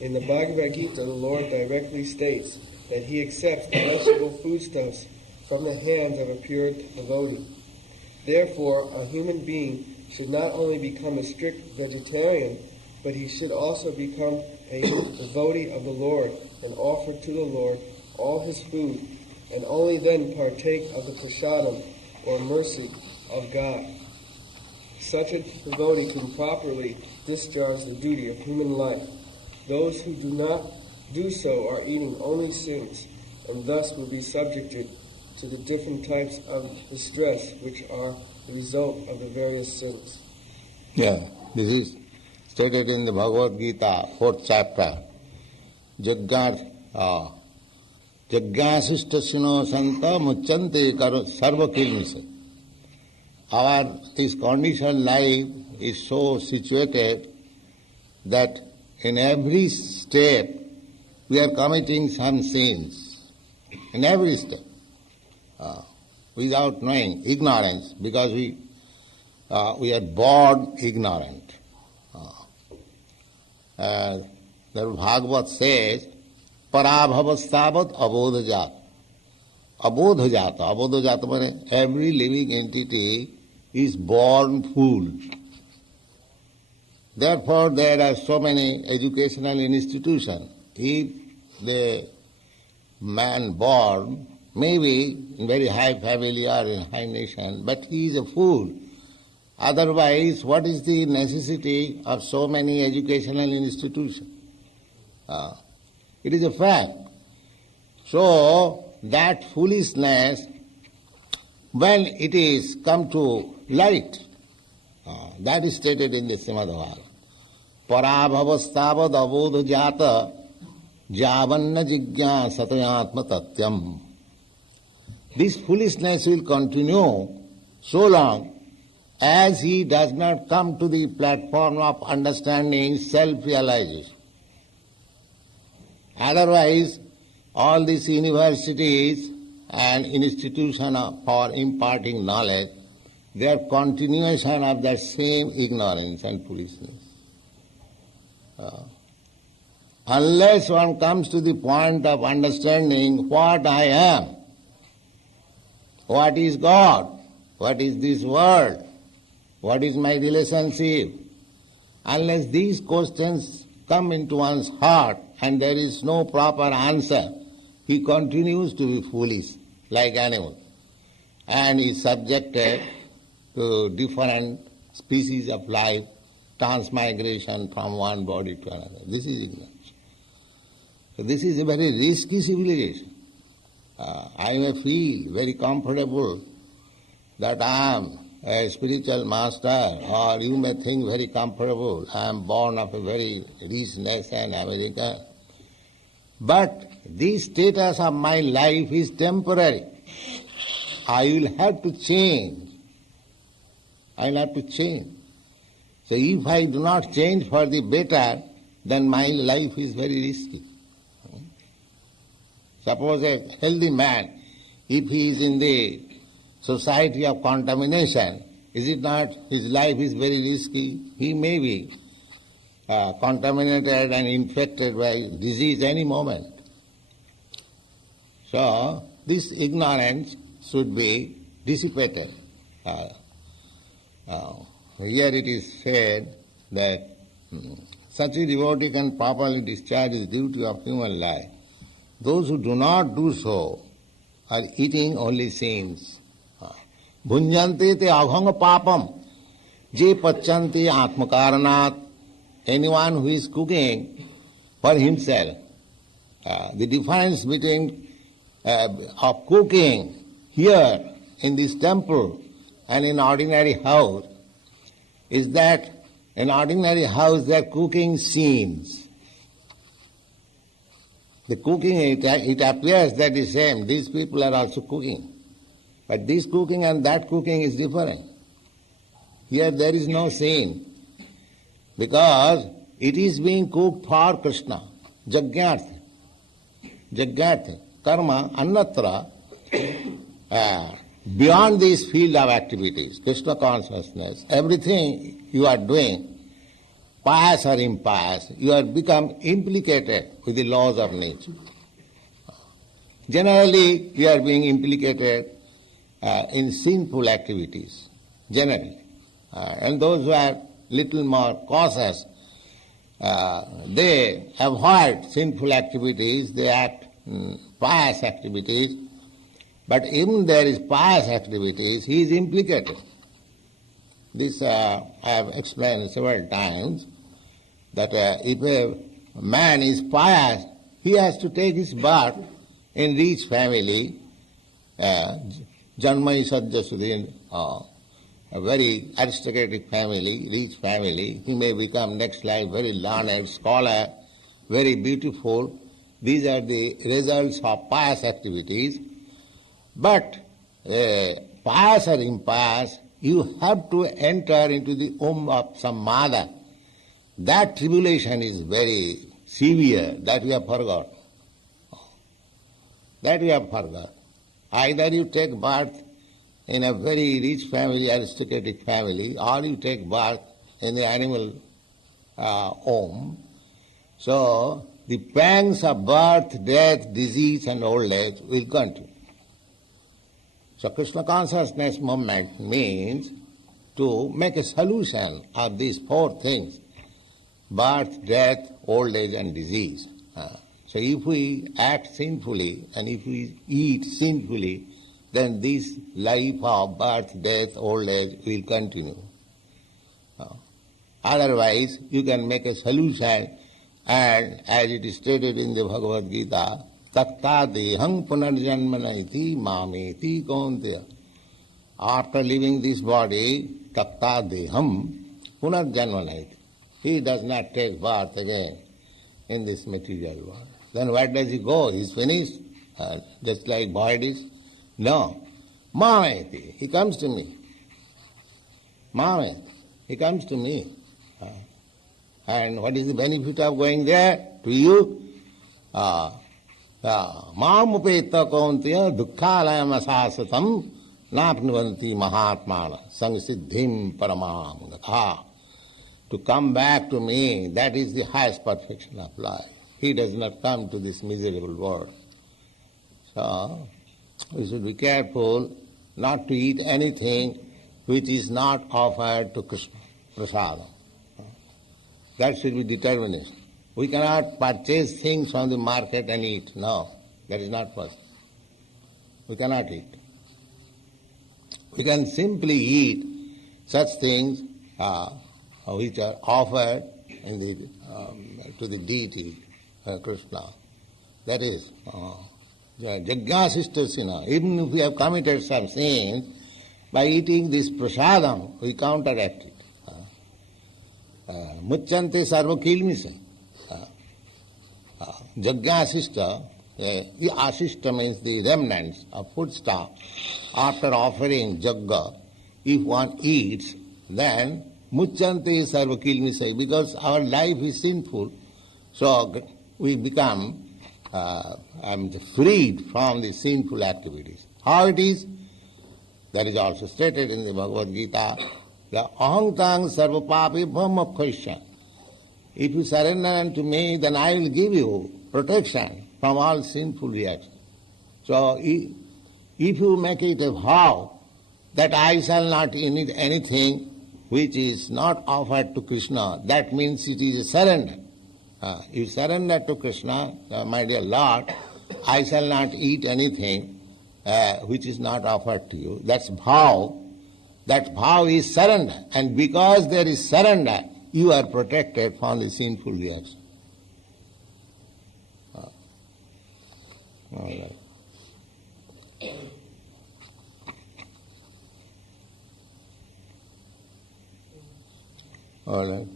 In the Bhagavad Gita, the Lord directly states that he accepts the vegetable foodstuffs from the hands of a pure devotee. Therefore, a human being should not only become a strict vegetarian, but he should also become a devotee of the Lord and offer to the Lord all his food, and only then partake of the prasadam, or mercy, of God. Such a devotee can properly discharge the duty of human life. Those who do not do so are eating only sins, and thus will be subjected to the different types of distress which are the result of the various sins. Yeah, this is stated in the Bhagavad Gita, 4th chapter. Jagyasishtasino santa muchante sarva kilmisa. This conditioned life is so situated that in every step we are committing some sins. In every step. Without knowing, ignorance, because we are born ignorant. The Bhagavad says, Parabhavastavat abodhajat. Abodhajat means every living entity is born fool. Therefore, there are so many educational institutions. If the man born maybe in very high family or in high nation, but he is a fool. Otherwise, what is the necessity of so many educational institutions? It is a fact. So, that foolishness, when it is come to light, that is stated in the Srimad Bhagavatam. Parabhavastavad abodha jata javanna jigya satayatma tatyam. This foolishness will continue so long as he does not come to the platform of understanding self-realization. Otherwise, all these universities and institutions for imparting knowledge, they are continuation of that same ignorance and foolishness. Unless one comes to the point of understanding what I am, what is God, what is this world, what is my relationship, unless these questions come into one's heart and there is no proper answer, he continues to be foolish like animal and is subjected to different species of life, transmigration from one body to another. This is ignorance. So this is a very risky civilization. I may feel very comfortable that I am a spiritual master, or you may think very comfortable, I am born of a very rich nation, America. But this status of my life is temporary. I will have to change. I will have to change. So if I do not change for the better, then my life is very risky. Suppose a healthy man, if he is in the society of contamination, is it not his life is very risky? He may be contaminated and infected by disease any moment. So this ignorance should be dissipated. Here it is said that such a devotee can properly discharge his duty of human life. Those who do not do so are eating only sins. Bhunjante te abhanga papam, je pachanti atmakaranat. Anyone who is cooking for himself. The difference between of cooking here in this temple and in ordinary house is that in ordinary house they are cooking scenes. The cooking, it appears that is same. These people are also cooking. But this cooking and that cooking is different. Here there is no scene. Because it is being cooked for Krishna. Jagyartha. Jagyartha. Karma, annatra. Beyond this field of activities, Krishna consciousness, everything you are doing pious or impious, you are become implicated with the laws of nature. Generally, we are being implicated in sinful activities, generally. And those who are little more cautious, they avoid sinful activities, they act pious activities, but even there is pious activities, he is implicated. This I have explained several times, that if a man is pious, he has to take his birth in rich family, Janmai Sajjasudin, a very aristocratic family, rich family. He may become next life very learned, scholar, very beautiful. These are the results of pious activities. But pious or impious, you have to enter into the womb of some mother. That tribulation is very severe, that we have forgot. That we have forgot. Either you take birth in a very rich family, aristocratic family, or you take birth in the animal home. So the pangs of birth, death, disease and old age will continue. So Krishna consciousness movement means to make a solution of these four things: birth, death, old age and disease. So if we act sinfully and if we eat sinfully, then this life of birth, death, old age will continue. Otherwise, you can make a solution, and as it is stated in the Bhagavad Gita, Takta dehang punarjanmanaiti mameti kaunteya. After leaving this body, takta deham punarjanmanaiti. He does not take birth again in this material world. Then where does he go? He is finished, just like bodies. No. Mameti, he comes to me. Mameti, he comes to me. And what is the benefit of going there? To you? Mamupeta kaunteya dukkhalayam asasatam napnuvanti mahatmana samsiddhim paramam gatha. To come back to me, that is the highest perfection of life. He does not come to this miserable world. So, we should be careful not to eat anything which is not offered to Krishna, prasadam. That should be determination. We cannot purchase things from the market and eat. No, that is not possible. We cannot eat. We can simply eat such things which are offered in the, to the deity, Krishna. That is, Jagyasistasina. Even if we have committed some sins, by eating this prasadam, we counteract it. Mucchante sarva kilmisa. Jagyasista, the asista means the remnants of foodstuff. After offering jagga, if one eats, then mucchante sarva kilmisa, because our life is sinful, so we become freed from the sinful activities. How it is? That is also stated in the Bhagavad Gita. The ahantang sarva papi bhamapkhaisya. If you surrender unto me, then I will give you protection from all sinful reactions. So if you make it a vow that I shall not eat anything which is not offered to Krishna, that means it is a surrender. You surrender to Krishna, my dear Lord, I shall not eat anything which is not offered to you. That's vow. That vow is surrender. And because there is surrender, you are protected from the sinful reaction. All right. All right.